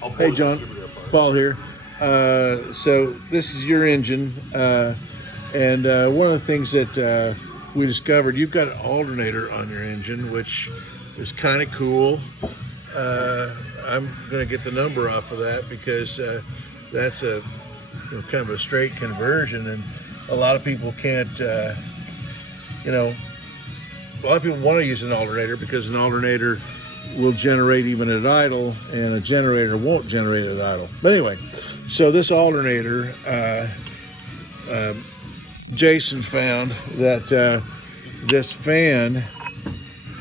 Hey, John. Paul here. So this is your engine, and one of the things that we discovered, you've got an alternator on your engine, which is kind of cool. I'm going to get the number off of that because that's a kind of a straight conversion, and a lot of people can't. A lot of people want to use an alternator because an alternator will generate even at idle, and a generator won't generate at idle. But anyway, so this alternator, Jason found that this fan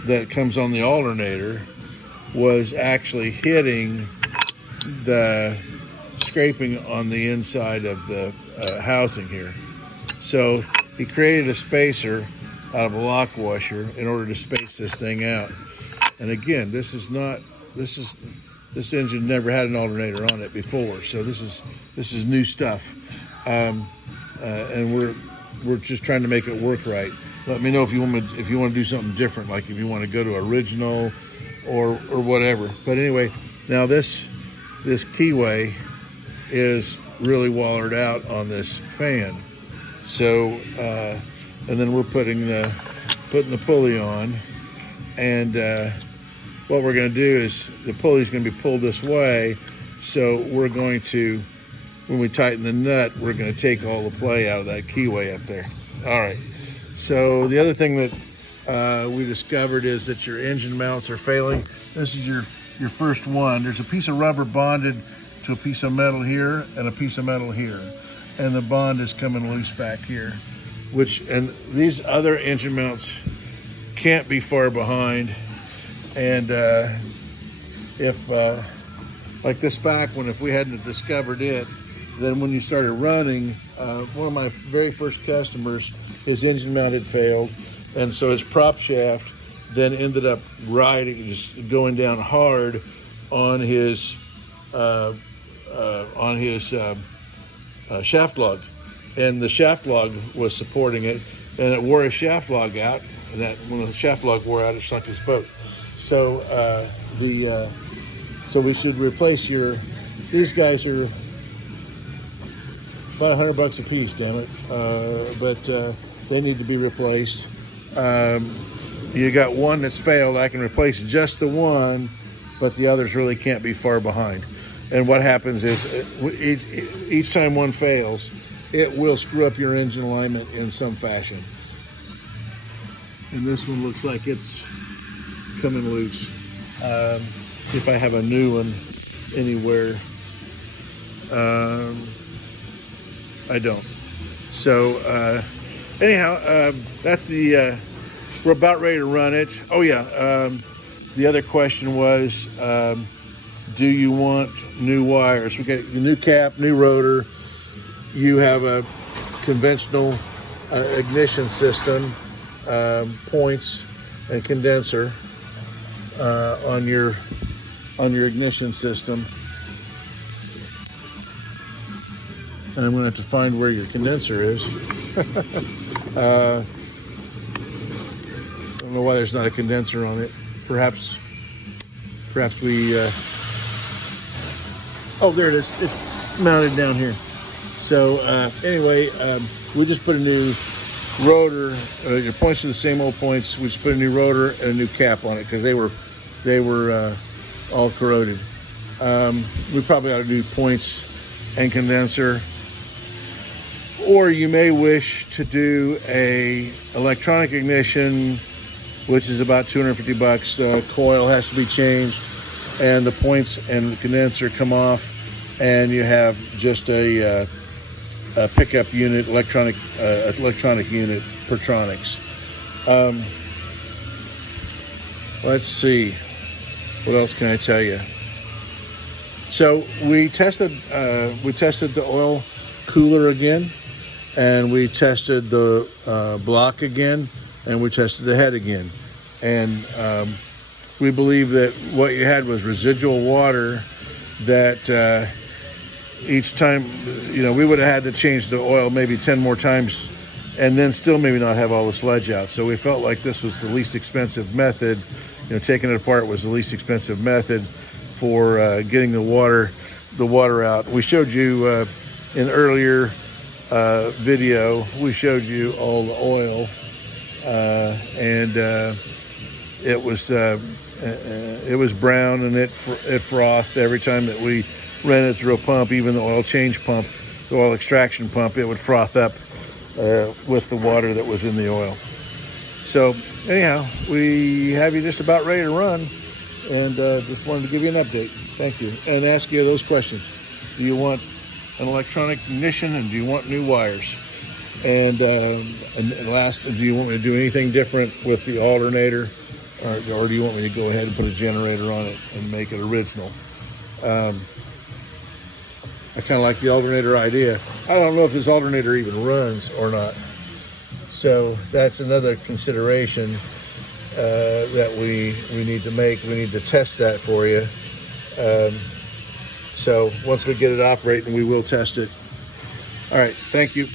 that comes on the alternator was actually hitting the scraping on the inside of the housing here. So he created a spacer out of a lock washer in order to space this thing out. And again, this engine never had an alternator on it before, so this is new stuff, and we're just trying to make it work right. Let me know if you want to do something different, like if you want to go to original or whatever. But anyway, now this keyway is really wallered out on this fan. So and then we're putting the pulley on, and what we're going to do is the pulley is going to be pulled this way. So we're going to, when we tighten the nut, we're going to take all the play out of that keyway up there. All right. So the other thing that we discovered is that your engine mounts are failing. This is your first one. There's a piece of rubber bonded to a piece of metal here and a piece of metal here, and the bond is coming loose back here. And these other engine mounts can't be far behind. And if like this back one, if we hadn't discovered it, then when you started running, one of my very first customers, his engine mount had failed, and so his prop shaft then ended up just going down hard on his shaft lug, and the shaft lug was supporting it, and it wore his shaft lug out. And that when the shaft lug wore out, it sunk his boat. So so we should replace these guys are about $100 a piece, damn it. But they need to be replaced. You got one that's failed. I can replace just the one, but the others really can't be far behind. And what happens is each time one fails, it will screw up your engine alignment in some fashion. And this one looks like it's coming loose. If I have a new one anywhere, I don't. So anyhow, that's we're about ready to run it. Oh yeah, the other question was, do you want new wires? We got a new cap, new rotor. You have a conventional ignition system, points and condenser on your ignition system, and I'm going to have to find where your condenser is. I don't know why there's not a condenser on it. Perhaps we. Oh, there it is. It's mounted down here. So anyway, we just put a new rotor. Your points are the same old points. We just put a new rotor and a new cap on it because they were all corroded. We probably ought to do points and condenser, or you may wish to do a electronic ignition, which is about $250. The coil has to be changed, and the points and the condenser come off, and you have just a pickup unit, electronic unit, Pertronix. Let's see, what else can I tell you? So we tested the oil cooler again, and we tested the block again, and we tested the head again, and we believe that what you had was residual water that each time, we would have had to change the oil maybe 10 more times and then still maybe not have all the sludge out. So we felt like this was the least expensive method. Taking it apart was the least expensive method for getting the water out. We showed you in earlier video, we showed you all the oil, and it was brown, and it frothed every time that we ran it through a pump. Even the oil change pump, the oil extraction pump, it would froth up with the water that was in the oil. So anyhow, we have you just about ready to run, and just wanted to give you an update. Thank you, and ask you those questions. Do you want an electronic ignition, and do you want new wires? And last, do you want me to do anything different with the alternator, or do you want me to go ahead and put a generator on it and make it original? I kind of like the alternator idea. I don't know if this alternator even runs or not. So that's another consideration that we need to make. We need to test that for you. So once we get it operating, we will test it. All right, thank you.